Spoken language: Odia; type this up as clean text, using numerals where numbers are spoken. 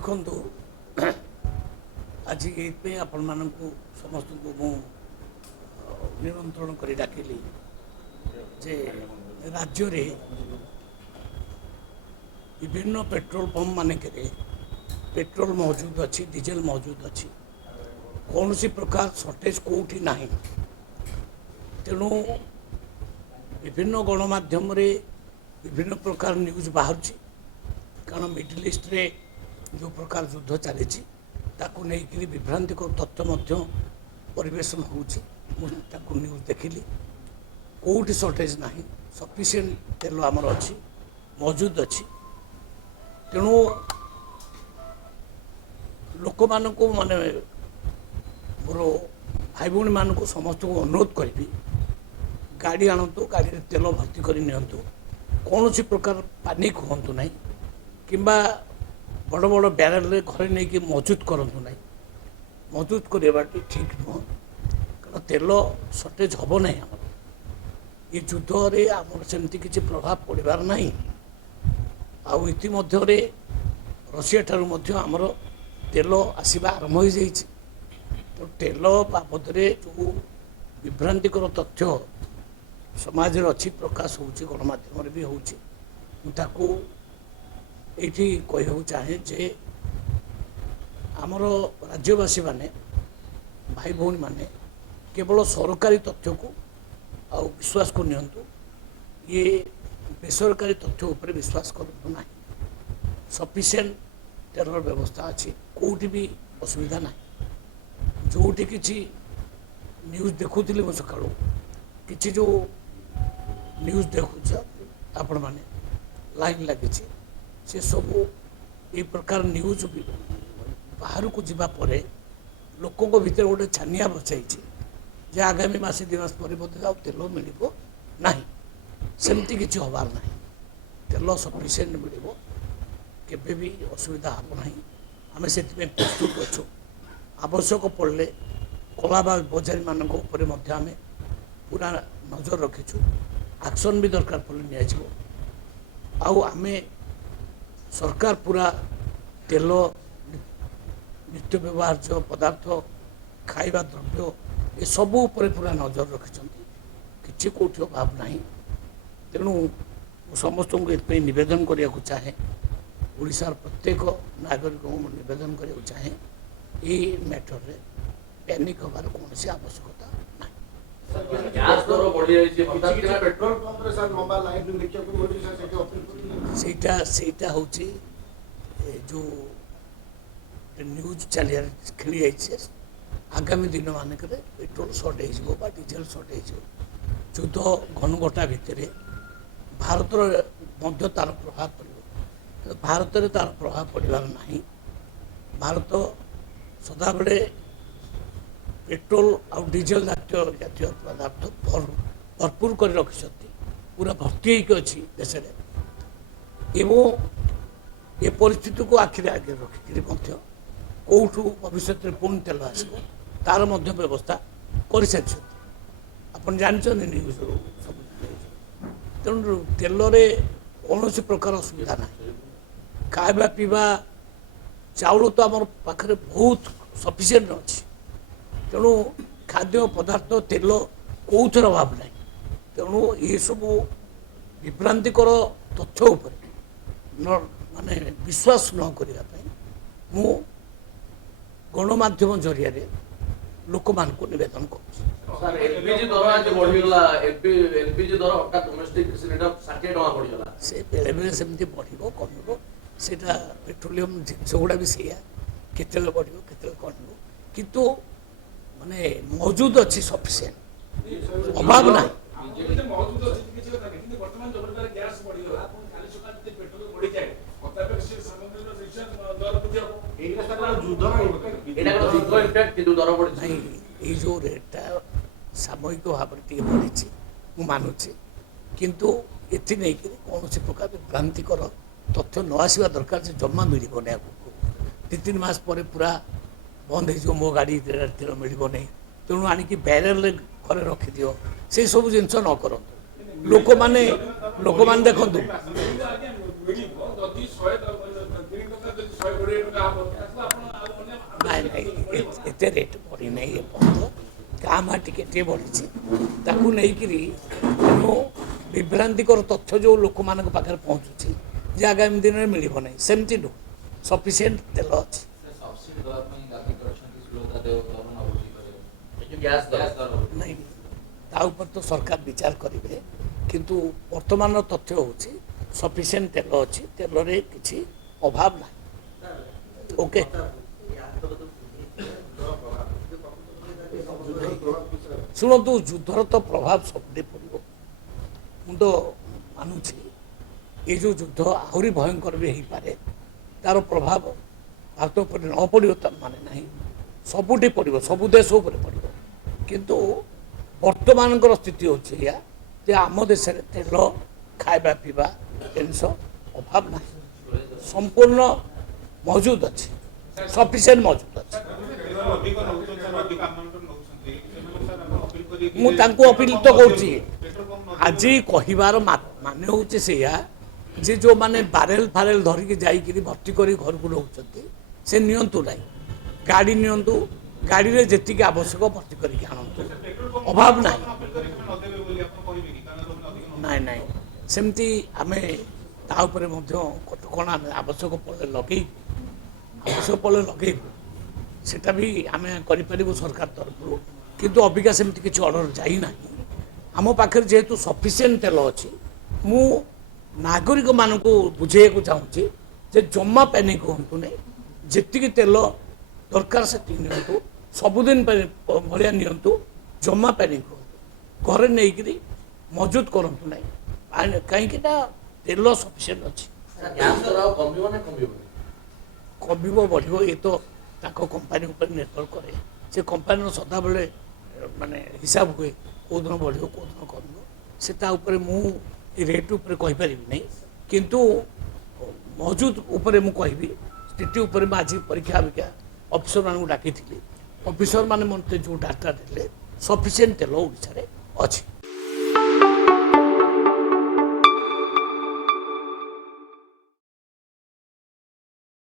ଦେଖନ୍ତୁ ଆଜି ଏଇଥିପାଇଁ ଆପଣମାନଙ୍କୁ ସମସ୍ତଙ୍କୁ ମୁଁ ନିମନ୍ତ୍ରଣ କରି ଡାକିଲି ଯେ ରାଜ୍ୟରେ ବିଭିନ୍ନ ପେଟ୍ରୋଲ ପମ୍ପ ମାନଙ୍କରେ ପେଟ୍ରୋଲ ମହଜୁଦ ଅଛି, ଡିଜେଲ ମହଜୁଦ ଅଛି, କୌଣସି ପ୍ରକାର ସର୍ଟେଜ କେଉଁଠି ନାହିଁ। ତେଣୁ ବିଭିନ୍ନ ଗଣମାଧ୍ୟମରେ ବିଭିନ୍ନ ପ୍ରକାର ନ୍ୟୁଜ୍ ବାହାରୁଛି, କାରଣ ମିଡିଲ ଇଷ୍ଟରେ ଯେଉଁ ପ୍ରକାର ଯୁଦ୍ଧ ଚାଲିଛି ତାକୁ ନେଇକରି ବିଭ୍ରାନ୍ତିକର ତଥ୍ୟ ମଧ୍ୟ ପରିବେଷଣ ହେଉଛି। ମୁଁ ତାକୁ ନ୍ୟୁଜ୍ ଦେଖିଲି, କେଉଁଠି ସର୍ଟେଜ ନାହିଁ, ସଫିସିଏଣ୍ଟ ତେଲ ଆମର ଅଛି, ମହଜୁଦ ଅଛି। ତେଣୁ ଲୋକମାନଙ୍କୁ ମାନେ ମୋର ଭାଇ ଭଉଣୀମାନଙ୍କୁ ସମସ୍ତଙ୍କୁ ଅନୁରୋଧ କରିବି, ଗାଡ଼ି ଆଣନ୍ତୁ, ଗାଡ଼ିରେ ତେଲ ଭର୍ତ୍ତି କରି ନିଅନ୍ତୁ, କୌଣସି ପ୍ରକାର ପାନିକ୍ ହୁଅନ୍ତୁ ନାହିଁ, କିମ୍ବା ବଡ଼ ବଡ଼ ବ୍ୟାରେଲରେ ଘରେ ନେଇକି ମହଜୁଦ କରନ୍ତୁ ନାହିଁ। ମହଜୁଦ କରିବାଟି ଠିକ୍ ନୁହଁ, କାରଣ ତେଲ ସର୍ଟେଜ ହେବ ନାହିଁ। ଆମର ଏ ଯୁଦ୍ଧରେ ଆମର ସେମିତି କିଛି ପ୍ରଭାବ ପଡ଼ିବାର ନାହିଁ। ଆଉ ଇତିମଧ୍ୟରେ ରଷିଆ ଠାରୁ ମଧ୍ୟ ଆମର ତେଲ ଆସିବା ଆରମ୍ଭ ହୋଇଯାଇଛି। ତ ତେଲ ବାବଦରେ ଯେଉଁ ବିଭ୍ରାନ୍ତିକର ତଥ୍ୟ ସମାଜରେ ଅଛି, ପ୍ରକାଶ ହେଉଛି, ଗଣମାଧ୍ୟମରେ ବି ହେଉଛି, ମୁଁ ତାକୁ ଏଇଠି କହିବାକୁ ଚାହେଁ ଯେ ଆମର ରାଜ୍ୟବାସୀମାନେ, ଭାଇ ଭଉଣୀମାନେ କେବଳ ସରକାରୀ ତଥ୍ୟକୁ ଆଉ ବିଶ୍ୱାସ କରିନିଅନ୍ତୁ, ଇଏ ବେସରକାରୀ ତଥ୍ୟ ଉପରେ ବିଶ୍ୱାସ କରନ୍ତୁ ନାହିଁ। ସଫିସିଏଣ୍ଟ ତେଲର ବ୍ୟବସ୍ଥା ଅଛି, କେଉଁଠି ବି ଅସୁବିଧା ନାହିଁ। ଯେଉଁଠି କିଛି ନ୍ୟୁଜ୍ ଦେଖୁଥିଲି ମୁଁ ସକାଳୁ, କିଛି ଯେଉଁ ନ୍ୟୁଜ୍ ଦେଖୁଛ ଆପଣମାନେ, ଲାଇନ୍ ଲାଗିଛି, ସେସବୁ ଏ ପ୍ରକାର ନ୍ୟୁଜ୍ ବି ବାହାରକୁ ଯିବା ପରେ ଲୋକଙ୍କ ଭିତରେ ଗୋଟେ ଛାନିଆ ବସାଇଛି ଯେ ଆଗାମୀ ମାସେ 2 ମାସ ପରେ ମଧ୍ୟ ଆଉ ତେଲ ମିଳିବ ନାହିଁ। ସେମିତି କିଛି ହେବାର ନାହିଁ, ତେଲ ସଫିସିଏଣ୍ଟ ମିଳିବ, କେବେ ବି ଅସୁବିଧା ହେବ ନାହିଁ। ଆମେ ସେଥିପାଇଁ ପ୍ରସ୍ତୁତ ଅଛୁ। ଆବଶ୍ୟକ ପଡ଼ିଲେ କଳା ବଜାରୀମାନଙ୍କ ଉପରେ ମଧ୍ୟ ଆମେ ପୁରା ନଜର ରଖିଛୁ, ଆକ୍ସନ୍ ବି ଦରକାର ପଡ଼ିଲେ ନିଆଯିବ। ଆଉ ଆମେ ସରକାର ପୁରା ତେଲ, ନିତ୍ୟ ବ୍ୟବହାର୍ଯ୍ୟ ପଦାର୍ଥ, ଖାଇବା ଦ୍ରବ୍ୟ ଏସବୁ ଉପରେ ପୁରା ନଜର ରଖିଛନ୍ତି, କିଛି କେଉଁଠି ଅଭାବ ନାହିଁ। ତେଣୁ ମୁଁ ସମସ୍ତଙ୍କୁ ଏଥିପାଇଁ ନିବେଦନ କରିବାକୁ ଚାହେଁ, ଓଡ଼ିଶାର ପ୍ରତ୍ୟେକ ନାଗରିକଙ୍କୁ ମୁଁ ନିବେଦନ କରିବାକୁ ଚାହେଁ, ଏଇ ମ୍ୟାଟରରେ ପ୍ୟାନିକ୍ ହେବାର କୌଣସି ଆବଶ୍ୟକତା ନାହିଁ। ସେଇଟା ହେଉଛି ଯେଉଁ ନ୍ୟୁଜ୍ ଚାଲିବାରେ ଖେଳି ଯାଇଛି। ଆଗାମୀ ଦିନମାନଙ୍କରେ ପେଟ୍ରୋଲ ସର୍ଟ ହେଇଯିବ ବା ଡିଜେଲ ସର୍ଟ ହେଇଯିବ। ଯୁଦ୍ଧ ଘନଘଟା ଭିତରେ ଭାରତର ମଧ୍ୟ ତା'ର ପ୍ରଭାବ ପଡ଼ିବ। ଭାରତରେ ତା'ର ପ୍ରଭାବ ପଡ଼ିବାର ନାହିଁ। ଭାରତ ସଦାବେଳେ ପେଟ୍ରୋଲ ଆଉ ଡିଜେଲ ଜାତୀୟ ପଦାର୍ଥ ଭରପୁର କରି ରଖିଛନ୍ତି, ପୁରା ଭର୍ତ୍ତି ହେଇକି ଅଛି ଦେଶରେ। ଏବଂ ଏ ପରିସ୍ଥିତିକୁ ଆଖିରେ ଆଗରେ ରଖିକରି ମଧ୍ୟ କେଉଁଠୁ ଭବିଷ୍ୟତରେ ପୁଣି ତେଲ ଆସିବ ତା'ର ମଧ୍ୟ ବ୍ୟବସ୍ଥା କରିସାରିଛନ୍ତି। ଆପଣ ଜାଣିଛନ୍ତି ନ୍ୟୁଜ୍ରୁ ସବୁ ଜାଣିଛନ୍ତି। ତେଣୁ ତେଲରେ କୌଣସି ପ୍ରକାର ଅସୁବିଧା ନାହିଁ। ଖାଇବା ପିଇବା ଚାଉଳ ତ ଆମର ପାଖରେ ବହୁତ ସଫିସିଏଣ୍ଟ ଅଛି। ତେଣୁ ଖାଦ୍ୟ ପଦାର୍ଥ ତେଲ କେଉଁଥିର ଅଭାବ ନାହିଁ। ତେଣୁ ଏସବୁ ବିଭ୍ରାନ୍ତିକର ତଥ୍ୟ ଉପରେ ମାନେ ବିଶ୍ୱାସ ନ କରିବା ପାଇଁ ମୁଁ ଗଣମାଧ୍ୟମ ଜରିଆରେ ଲୋକମାନଙ୍କୁ ନିବେଦନ କରୁଛି। ସେ ବେଳେବେଳେ ସେମିତି ବଢ଼ିବ କମିବ, ସେଇଟା ପେଟ୍ରୋଲିୟମ ଜିନିଷ ଗୁଡ଼ା ବି ସେଇଆ, କେତେବେଳେ ବଢ଼ିବ କେତେବେଳେ କମିବ, କିନ୍ତୁ ମାନେ ମହଜୁଦ ଅଛି ସଫିସିଏଣ୍ଟ, ଅଭାବ ନାହିଁ। ନାଇଁ, ଏଇ ଯେଉଁ ରେଟ୍ଟା ସାମୟିକ ଭାବରେ ଟିକେ ବଢ଼ିଛି ମୁଁ ମାନୁଛି, କିନ୍ତୁ ଏଥି ନେଇକରି କୌଣସି ପ୍ରକାର ବିଭ୍ରାନ୍ତିକର ତଥ୍ୟ ନ ଆସିବା ଦରକାର ଯେ ଜମା ମିଳିବନି। ଆଗକୁ 2-3 ମାସ ପରେ ପୁରା ବନ୍ଦ ହେଇଯିବ, ମୋ ଗାଡ଼ି ତେଲ ମିଳିବ ନାହିଁ, ତେଣୁ ଆଣିକି ବ୍ୟାରେଲରେ ଘରେ ରଖିଦିଅ, ସେସବୁ ଜିନିଷ ନ କରନ୍ତୁ। ଲୋକମାନେ ଦେଖନ୍ତୁ, ନାଇଁ ନାଇଁ ଏତେ ରେଟ୍ ବଢ଼ି ନାହିଁ ଏପର୍ଯ୍ୟନ୍ତ କାଁ ମା ଟିକେ ଟିକେ ବଢ଼ିଛି ତାକୁ ନେଇକିରି ତେଣୁ ବିଭ୍ରାନ୍ତିକର ତଥ୍ୟ ଯେଉଁ ଲୋକମାନଙ୍କ ପାଖରେ ପହଞ୍ଚୁଛି ଯେ ଆଗାମୀ ଦିନରେ ମିଳିବ ନାହିଁ ସେମିତି ନୁହଁ ସଫିସିଏଣ୍ଟ ତେଲ ଅଛି ନାଇଁ ତା ଉପରେ ତ ସରକାର ବିଚାର କରିବେ କିନ୍ତୁ ବର୍ତ୍ତମାନର ତଥ୍ୟ ହେଉଛି ସଫିସିଏଣ୍ଟ ତେଲ ଅଛି ତେଲରେ କିଛି ଅଭାବ ନାହିଁ ଓକେ ଶୁଣନ୍ତୁ ଯୁଦ୍ଧର ତ ପ୍ରଭାବ ସବୁଠି ପଡ଼ିବ ମୁଁ ତ ମାନୁଛି ଏ ଯେଉଁ ଯୁଦ୍ଧ ଆହୁରି ଭୟଙ୍କର ବି ହେଇପାରେ ତାର ପ୍ରଭାବ ଭାରତ ଉପରେ ନ ପଡ଼ିବ ତା ମାନେ ନାହିଁ ସବୁଠି ପଡ଼ିବ ସବୁ ଦେଶ ଉପରେ ପଡ଼ିବ କିନ୍ତୁ ବର୍ତ୍ତମାନଙ୍କର ସ୍ଥିତି ହେଉଛି ଏଇଆ ଯେ ଆମ ଦେଶରେ ତେଲ ଖାଇବା ପିଇବା ଜିନିଷ ଅଭାବ ନାହିଁ ସମ୍ପୂର୍ଣ୍ଣ ମହଜୁଦ ଅଛି ସଫିସିଏଣ୍ଟ ମହଜୁଦ ଅଛି ମୁଁ ତାଙ୍କୁ ଅପିଲ ତ କରୁଛି ଆଜି କହିବାର ମାନେ ହେଉଛି ସେଇଆ ଯେ ଯେଉଁମାନେ ବାରେଲ ଫାରେଲ ଧରିକି ଯାଇକିରି ଭର୍ତ୍ତି କରି ଘରକୁ ରହୁଛନ୍ତି ସେ ନିଅନ୍ତୁ ନାହିଁ ଗାଡ଼ି ନିଅନ୍ତୁ ଗାଡ଼ିରେ ଯେତିକି ଆବଶ୍ୟକ ଭର୍ତ୍ତି କରିକି ଆଣନ୍ତୁ ଅଭାବ ନାହିଁ ନାଇଁ ନାଇଁ ସେମିତି ଆମେ ତା ଉପରେ ମଧ୍ୟ କଟକଣା ଆବଶ୍ୟକ ପଡ଼ିଲେ ଲଗେଇବୁ ସେଟା ବି ଆମେ କରିପାରିବୁ ସରକାର ତରଫରୁ କିନ୍ତୁ ଅବିକା ସେମିତି କିଛି ଅର୍ଡ଼ର ଯାଇନାହିଁ ଆମ ପାଖରେ ଯେହେତୁ ସଫିସିଏଣ୍ଟ ତେଲ ଅଛି ମୁଁ ନାଗରିକମାନଙ୍କୁ ବୁଝେଇବାକୁ ଚାହୁଁଛି ଯେ ଜମା ପ୍ୟାନିକ୍ ହୁଅନ୍ତୁ ନାହିଁ ଯେତିକି ତେଲ ଦରକାର ସେତିକି ନିଅନ୍ତୁ ସବୁଦିନ ଭଳିଆ ନିଅନ୍ତୁ ଜମା ପ୍ୟାନିକ୍ ହୁଅନ୍ତୁ ଘରେ ନେଇକିରି ମହଜୁଦ କରନ୍ତୁ ନାହିଁ କାହିଁକି ନା ତେଲ ସଫିସିଏଣ୍ଟ ଅଛି କମିବ ବଢ଼ିବ ଏ ତ ତାଙ୍କ କମ୍ପାନୀ ଉପରେ ନିର୍ଭର କରେ ସେ କମ୍ପାନୀର ସଦାବେଳେ ମାନେ ହିସାବ ହୁଏ କେଉଁଦିନ ବଢ଼ିବ କେଉଁଦିନ କମିବ ସେ ତା ଉପରେ ମୁଁ ଏ ରେଟ୍ ଉପରେ କହିପାରିବି ନାହିଁ କିନ୍ତୁ ମହଜୁଦ ଉପରେ ମୁଁ କହିବି ସ୍ଥିତି ଉପରେ ମୁଁ ଆଜି ପରୀକ୍ଷା ଅପେକ୍ଷା ଅଫିସରମାନଙ୍କୁ ଡାକିଥିଲି ଅଫିସରମାନେ ମୋତେ ଯେଉଁ ଡାଟା ଦେଲେ ସଫିସିଏଣ୍ଟ ତେଲ ଓଡ଼ିଶାରେ ଅଛି